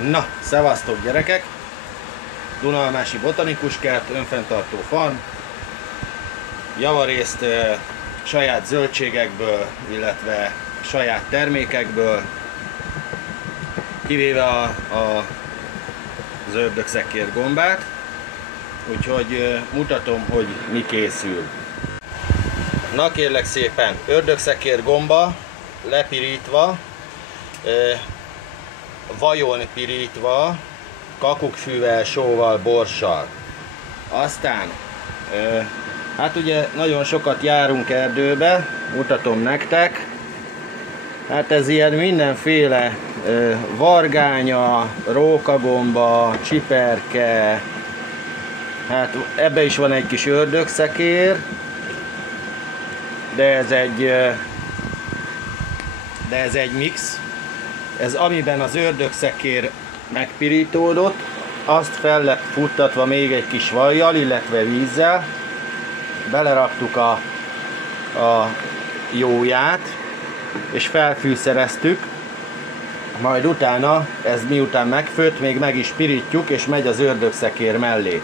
Na, szevasztok gyerekek! Dunalmási Botanikus Kert, önfenntartó farm. Javarészt saját zöldségekből, illetve saját termékekből, kivéve az ördögszekér gombát. Úgyhogy mutatom, hogy mi készül. Na kérlek szépen, ördögszekér gomba lepirítva, vajon pirítva, kakukkfűvel, sóval, borssal. Aztán, hát ugye nagyon sokat járunk erdőbe, mutatom nektek. Hát ez ilyen mindenféle vargánya, rókagomba, csiperke, hát ebbe is van egy kis ördögszekér, de ez egy mix. Ez amiben az ördögszekér megpirítódott, azt fel lett futtatva még egy kis vajjal, illetve vízzel, beleraktuk a jóját, és felfűszereztük, majd utána, ez miután megfőtt, még meg is pirítjuk, és megy az ördögszekér mellé.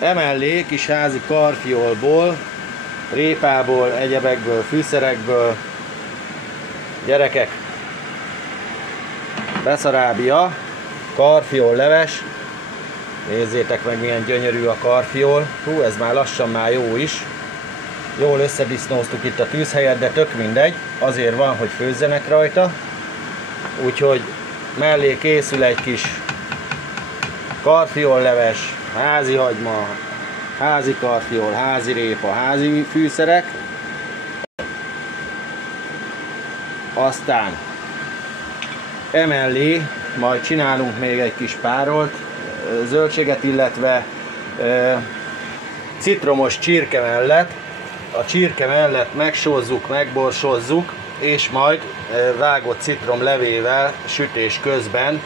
Emellé kis házi karfiolból, répából, egyebekből, fűszerekből, gyerekek, beszarábia, karfiol leves, nézzétek meg milyen gyönyörű a karfiol, hú, ez már lassan már jó is, jól összedisznóztuk itt a tűzhelyet, de tök mindegy, azért van, hogy főzzenek rajta, úgyhogy mellé készül egy kis karfiol leves, házi hagyma, házi karfiol, házi répa, házi fűszerek, aztán emellé majd csinálunk még egy kis párolt zöldséget, illetve citromos csirke mellett. A csirke mellett megsózzuk, megborsozzuk, és majd vágott citromlevével sütés közben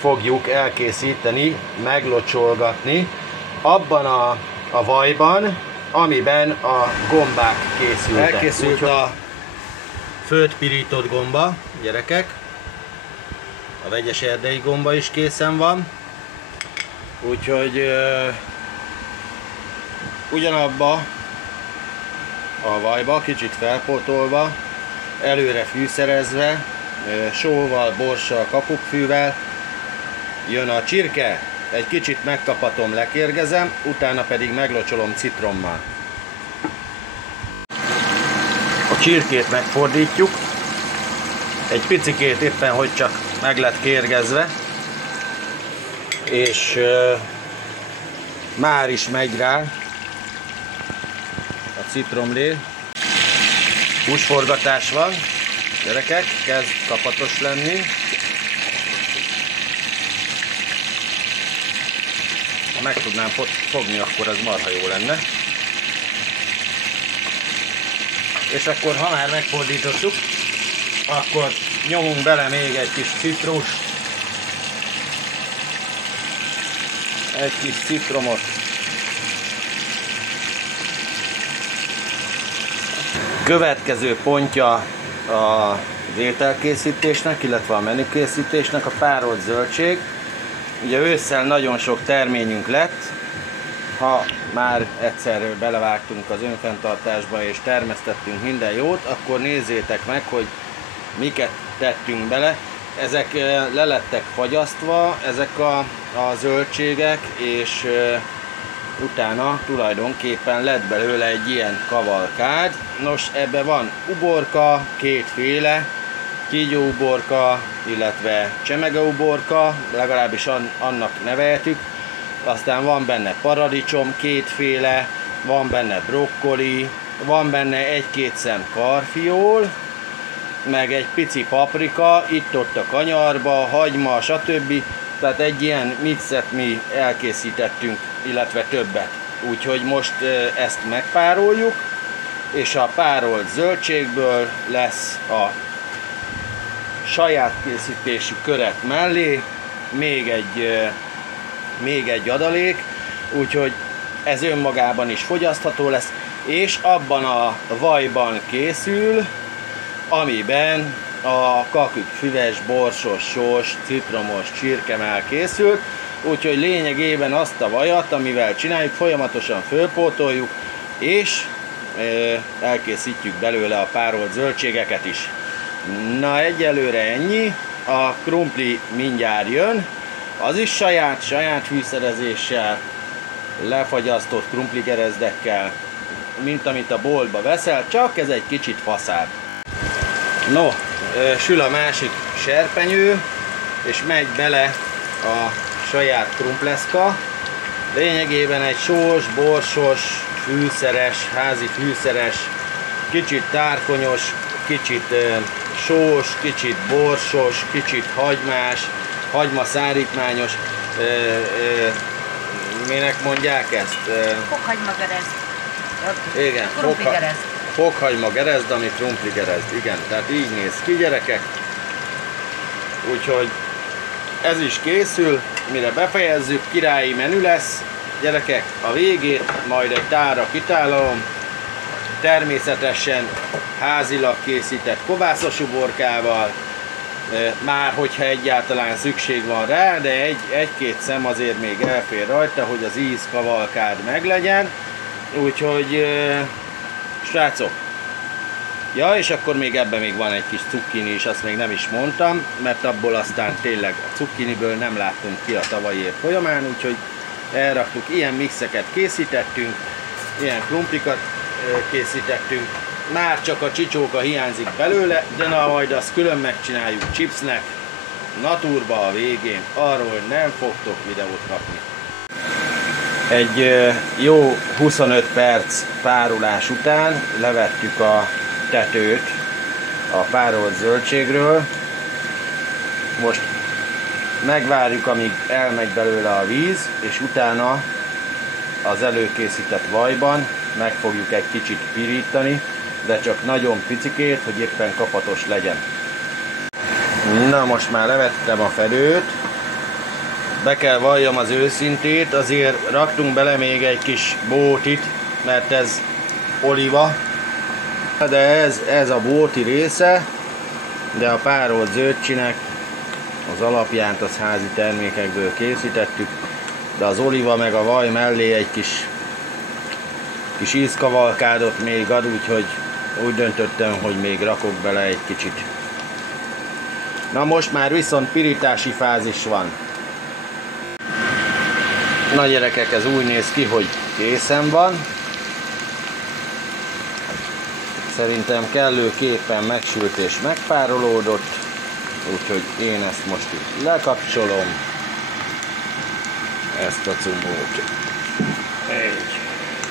fogjuk elkészíteni, meglocsolgatni abban a vajban, amiben a gombák készültek. Elkészült a földpirított gomba, gyerekek. A vegyes erdei gomba is készen van. Úgyhogy ugyanabba a vajba, kicsit felpótolva, előre fűszerezve, sóval, borssal, kakukkfűvel jön a csirke, egy kicsit megkapatom, lekérgezem, utána pedig meglocsolom citrommal. A csirkét megfordítjuk, egy picikét éppen, hogy csak meg lett kérgezve, és már is megy rá a citromlé. Húsforgatás van, gyerekek, kezd kapatos lenni. Ha meg tudnám fogni, akkor ez marha jó lenne. És akkor, ha már megfordítottuk, akkor nyomunk bele még egy kis citrust, egy kis citromot. Következő pontja az ételkészítésnek, illetve a menükészítésnek a párolt zöldség. Ugye ősszel nagyon sok terményünk lett, ha már egyszer belevágtunk az önfenntartásba és termesztettünk minden jót, akkor nézzétek meg, hogy miket tettünk bele. Ezek le lettek fagyasztva, ezek a zöldségek, és utána tulajdonképpen lett belőle egy ilyen kavalkád. Nos, ebben van uborka, kétféle, kígyóuborka, illetve csemegeuborka, legalábbis annak neveltük. Aztán van benne paradicsom, kétféle, van benne brokkoli, van benne egy-két szem karfiol, meg egy pici paprika, itt-ott a kanyarba, hagyma, stb. Tehát egy ilyen mixet mi elkészítettünk, illetve többet. Úgyhogy most ezt megpároljuk, és a párolt zöldségből lesz a saját készítésű körek mellé még egy adalék, úgyhogy ez önmagában is fogyasztható lesz, és abban a vajban készül, amiben a kakükfüves, borsos, sós, citromos csirkemell készült, úgyhogy lényegében azt a vajat, amivel csináljuk, folyamatosan fölpótoljuk, és elkészítjük belőle a párolt zöldségeket is. Na, egyelőre ennyi, a krumpli mindjárt jön, az is saját fűszerezéssel, lefagyasztott krumpligerezdekkel, mint amit a boltba veszel, csak ez egy kicsit faszább. No, sül a másik serpenyő, és megy bele a saját krumpleszka. Lényegében egy sós, borsos, fűszeres, házi fűszeres, kicsit tárkonyos, kicsit sós, kicsit borsos, kicsit hagymás, hagymaszárítmányos, minek mondják ezt? Fokhagymagerezd. Igen, fokhagymagerezd, ami krumpligerezd. Igen, tehát így néz ki, gyerekek. Úgyhogy ez is készül, mire befejezzük, királyi menü lesz. Gyerekek, a végét majd egy tálra kitálom, természetesen házilag készített kovászos uborkával, már hogyha egyáltalán szükség van rá, de egy-két szem azért még elfér rajta, hogy az ízkavalkád meglegyen. Úgyhogy srácok, ja, és akkor még ebben még van egy kis cukkini is, azt még nem is mondtam, mert abból aztán tényleg a cukkiniből nem láttunk ki a tavalyi év folyamán, úgyhogy elraktuk, ilyen mixeket készítettünk, ilyen krumplikat készítettünk, már csak a csicsóka hiányzik belőle, de na majd azt külön megcsináljuk chipsnek, naturba a végén, arról nem fogtok videót kapni. Egy jó 25 perc párolás után levettük a tetőt a párolt zöldségről. Most megvárjuk, amíg elmegy belőle a víz, és utána az előkészített vajban meg fogjuk egy kicsit pirítani, de csak nagyon picikét, hogy éppen kapatos legyen. Na, most már levettem a fedőt. Be kell valljam az őszintét, azért raktunk bele még egy kis bótit, mert ez oliva, de ez a bóti része, de a párolt zöldcsinek az alapjánt az házi termékekből készítettük, de az oliva meg a vaj mellé egy kis ízkavalkádot még ad, úgyhogy úgy döntöttem, hogy még rakok bele egy kicsit. Na, most már viszont pirítási fázis van. Na gyerekek, ez úgy néz ki, hogy készen van. Szerintem kellőképpen megsült és megpárolódott, úgyhogy én ezt most itt lekapcsolom, ezt a cumbót.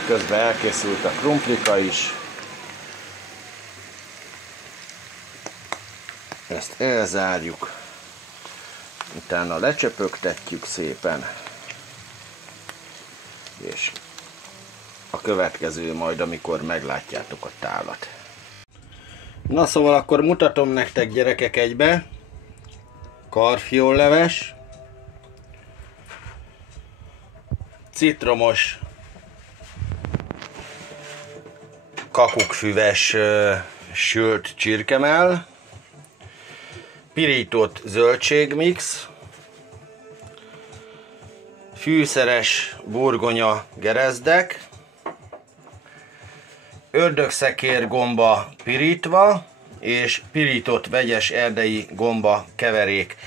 Közben elkészült a krumplika is. Ezt elzárjuk, utána lecsöpögtetjük szépen, és a következő majd, amikor meglátjátok a tálat. Na, szóval akkor mutatom nektek, gyerekek, egybe. Karfiolleves, citromos, kakukfüves sült csirkemell, pirított zöldségmix, fűszeres burgonya gerezdek, ördögszekér gomba pirítva, és pirított vegyes erdei gomba keverék.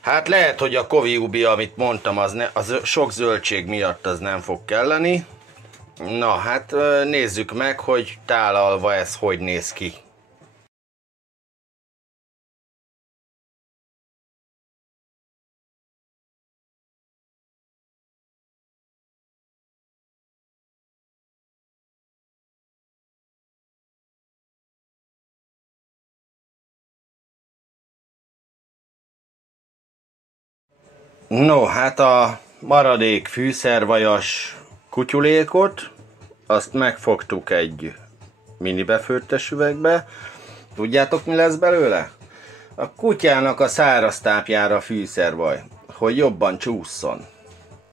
Hát lehet, hogy a koviubi, amit mondtam, az sok zöldség miatt az nem fog kelleni. Na, hát nézzük meg, hogy tálalva ez hogy néz ki. No, hát a maradék fűszervajas kutyulékot, azt megfogtuk egy mini befőttes üvegbe. Tudjátok, mi lesz belőle? A kutyának a száraz tápjára fűszervaj, hogy jobban csússzon.